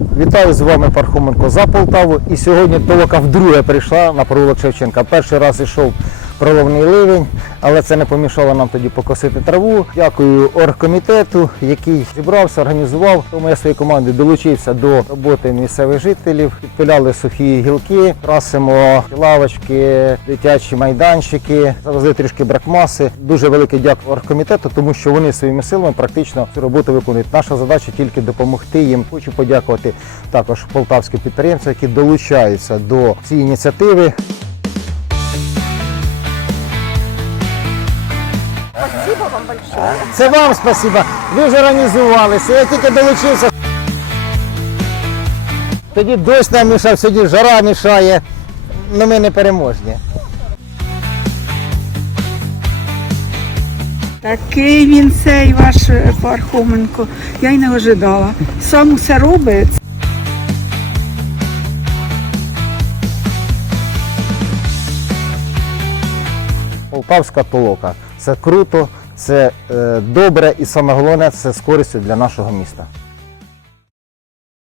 Вітаю з вами Пархоменко за Полтаву. І сьогодні толока вдруге прийшла на провулок Шевченка. Перший раз йшов проловний ливень, але це не помішало нам тоді покосити траву. Дякую оргкомітету, який зібрався, організував. Тому я своєю командою долучився до роботи місцевих жителів. Підпиляли сухі гілки, красимо лавочки, дитячі майданчики, завезли трішки бракмаси. Дуже велике дякую оргкомітету, тому що вони своїми силами практично цю роботу виконують. Наша задача тільки допомогти їм. Хочу подякувати також полтавським підприємцям, які долучаються до цієї ініціативи. Спасибо вам большое. Це вам спасибо. Ви вже організувалися. Я тільки долучився. Тоді дощ нам мішав, сьогодні жара мішає. Ну ми не переможні. Такий він цей ваш е, Пархоменко. Я й не ожидала. Сам усе робить. Полтавська толока. Це круто, це е, добре і саме головне це з користю для нашого міста.